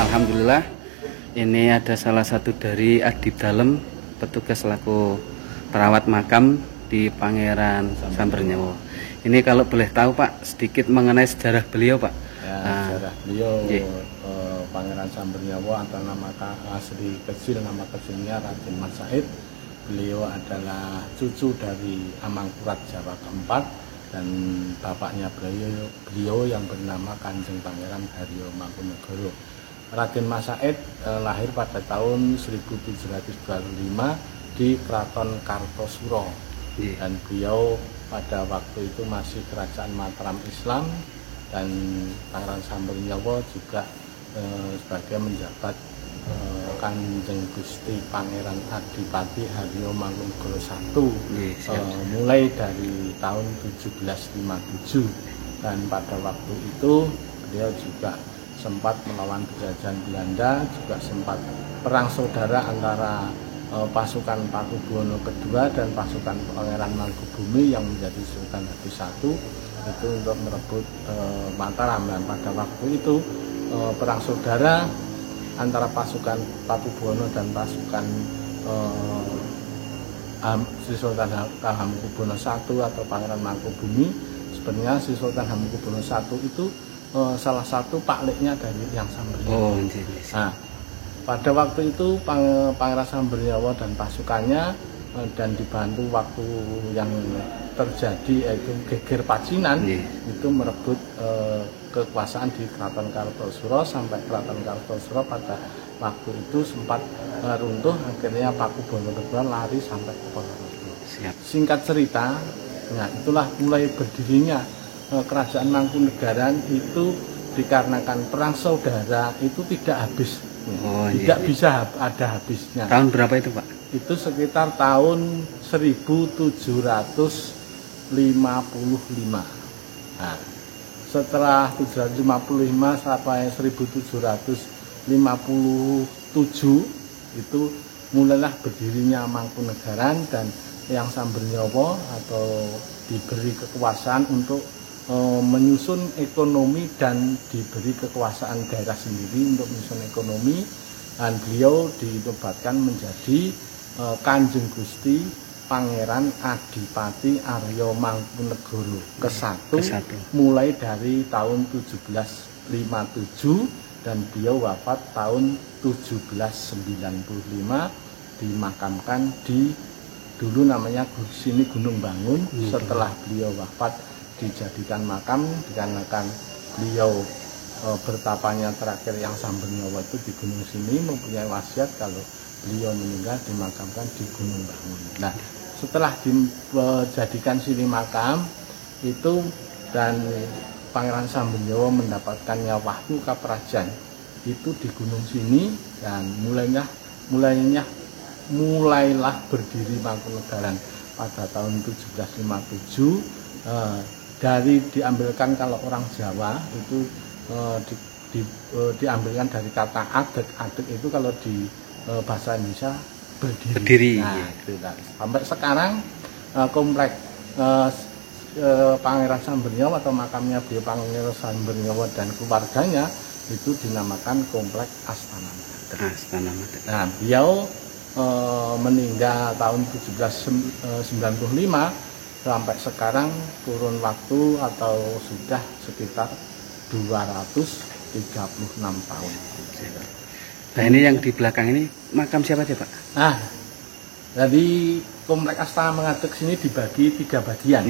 Alhamdulillah, ini ada salah satu dari Adib Dalem, petugas selaku perawat makam di Pangeran Sambernyawa. Ini kalau boleh tahu Pak, sedikit mengenai sejarah beliau Pak. Ya, sejarah beliau Pangeran Sambernyawa atau nama asli kecil, nama kecilnya Raden Mas Said. Beliau adalah cucu dari Amangkurat Jawa keempat dan bapaknya beliau yang bernama Kanjeng Pangeran Haryo Mangkunegoro. Raden Mas Said lahir pada tahun 1725 di Kraton Kartosuro dan beliau pada waktu itu masih kerajaan Mataram Islam, dan Pangeran Sambernyawa juga sebagai menjabat Kanjeng Gusti Pangeran Adipati Haryo Mangkunegoro I mulai dari tahun 1757, dan pada waktu itu beliau juga sempat melawan penjajahan Belanda, juga sempat perang saudara antara pasukan Pakubuwono II dan pasukan Pangeran Mangkubumi yang menjadi Sultan Habis I itu untuk merebut Mataram. Dan pada waktu itu perang saudara antara pasukan Pakubuwono dan pasukan Sri Sultan Hamengkubuwono I atau Pangeran Mangkubumi. Sebenarnya Sri Sultan Hamengkubuwono I itu salah satu pakliknya dari yang Sambernyawa. Nah, pada waktu itu Pangeran Sambernyawa dan pasukannya dan dibantu waktu yang terjadi yaitu geger Pacinan itu merebut kekuasaan di Kraton Kartosuro, sampai Kraton Kartosuro pada waktu itu sempat runtuh. Akhirnya Pakubuwono II lari sampai ke Ponorogo. Singkat cerita, nah itulah mulai berdirinya kerajaan Mangkunegaran itu dikarenakan perang saudara itu tidak habis, tidak bisa ada habisnya. Tahun berapa itu Pak? Itu sekitar tahun 1755. Nah, setelah 755 sampai 1757 itu mulailah berdirinya Mangkunegaran, dan yang Sambernyawa atau diberi kekuasaan untuk menyusun ekonomi dan diberi kekuasaan daerah sendiri untuk menyusun ekonomi, dan beliau dinobatkan menjadi Kanjeng Gusti Pangeran Adipati Aryo Mangkunegoro ke-1 mulai dari tahun 1757, dan beliau wafat tahun 1795, dimakamkan di dulu namanya sini Gunung Bangun. Setelah beliau wafat dijadikan makam dikarenakan beliau bertapanya terakhir yang Sambernyawa itu di Gunung Sini, mempunyai wasiat kalau beliau meninggal dimakamkan di Gunung Bangun. Nah, setelah dijadikan sini makam itu dan Pangeran Sambernyawa mendapatkannya wahyu kaprajan itu di Gunung Sini, dan mulailah berdiri Mangkunegaran pada tahun 1757. Dari diambilkan kalau orang Jawa itu diambilkan dari kata adek. Adek itu kalau di bahasa Indonesia berdiri. Nah, itu, sampai sekarang komplek Pangeran Sambernyawa atau makamnya beliau Pangeran Sambernyawa dan keluarganya itu dinamakan komplek Astana Madeg. Nah, beliau meninggal tahun 1795. Sampai sekarang kurun waktu atau sudah sekitar 236 tahun. Nah, ini yang di belakang ini makam siapa sih Pak? Nah, jadi komplek Astana Madeg sini dibagi 3 bagian.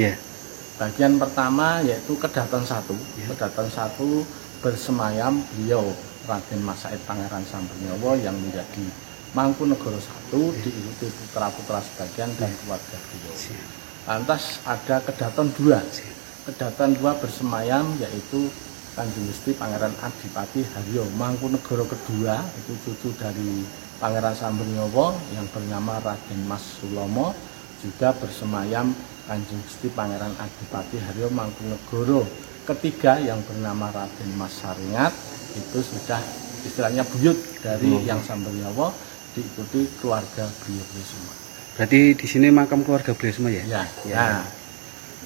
Bagian pertama yaitu Kedaton 1. Kedaton 1 bersemayam beliau Raden Mas Said Pangeran Sambernyawa yang menjadi Mangkunegoro 1 diikuti putra-putra sebagian dan keluarga beliau. Lantas ada kedaton 2. Kedaton 2 bersemayam yaitu Kanjeng Gusti Pangeran Adipati Haryo Mangkunegoro kedua, itu cucu dari Pangeran Sambernyawa yang bernama Raden Mas Sulomo, juga bersemayam Kanjeng Gusti Pangeran Adipati Haryo Mangkunegoro ketiga yang bernama Raden Mas Saringat, itu sudah istilahnya buyut dari yang Sambernyawa, diikuti keluarga beliau semua. Berarti di sini makam keluarga beliau semua ya? Ya.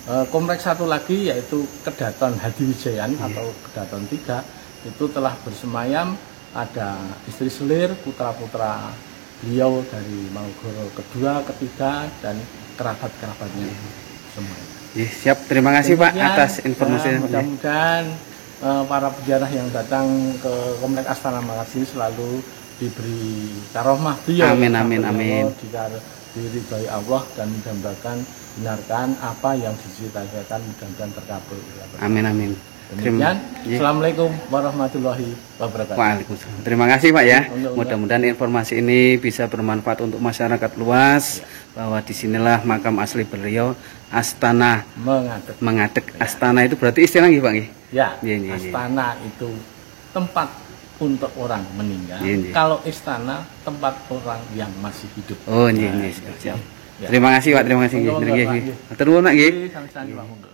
Nah, kompleks satu lagi yaitu Kedaton Hadiwijayan atau Kedaton 3 itu telah bersemayam, ada istri selir, putra-putra beliau dari Mangkunegoro kedua, ketiga, dan kerabat-kerabatnya semua. Ya, siap, terima kasih Pak atas informasinya. Mudah-mudahan para peziarah yang datang ke Kompleks Astana Mangkat sini selalu diberi karomah beliau. Amin, amin, amin. Diridhoi Allah dan mudah-mudahan benarkan apa yang dicita-citakan, mudah-mudahan terkabul. Amin, amin. Demikian, Assalamualaikum warahmatullahi wabarakatuh. Waalaikumsalam. Terima kasih Pak ya. Mudah-mudahan informasi ini bisa bermanfaat untuk masyarakat luas, bahwa disinilah makam asli beliau, Astana Mengadek. Astana itu berarti istilah nggih Pak nggih? Ya, Astana itu tempat untuk orang meninggal. Kalau istana tempat orang yang masih hidup. Oh, siap. Terima kasih Pak, terima kasih. Terima kasih.